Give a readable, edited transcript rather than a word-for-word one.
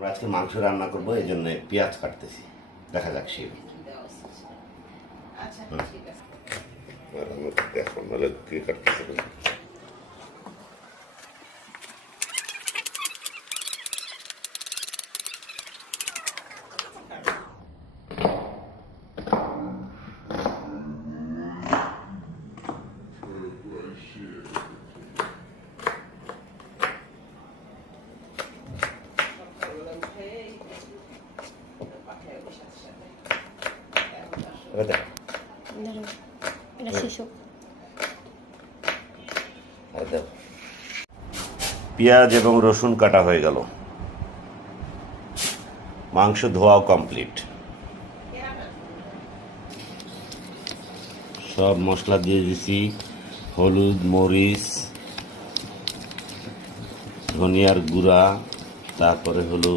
আমরা আজকে মাংস রান্না করবো, এই জন্য পেঁয়াজ কাটতেছি। দেখা যাক সে আচ্ছা ঠিক আছে। দেখো নাহলে কে কাটতেছে। পেঁয়াজ এবং রসুন কাটা হয়ে গেল, মাংস ধোয়াও কমপ্লিট। সব মশলা দিয়ে দিছি, হলুদ, মরিচ, ধনিয়ার গুঁড়া, তারপরে হলো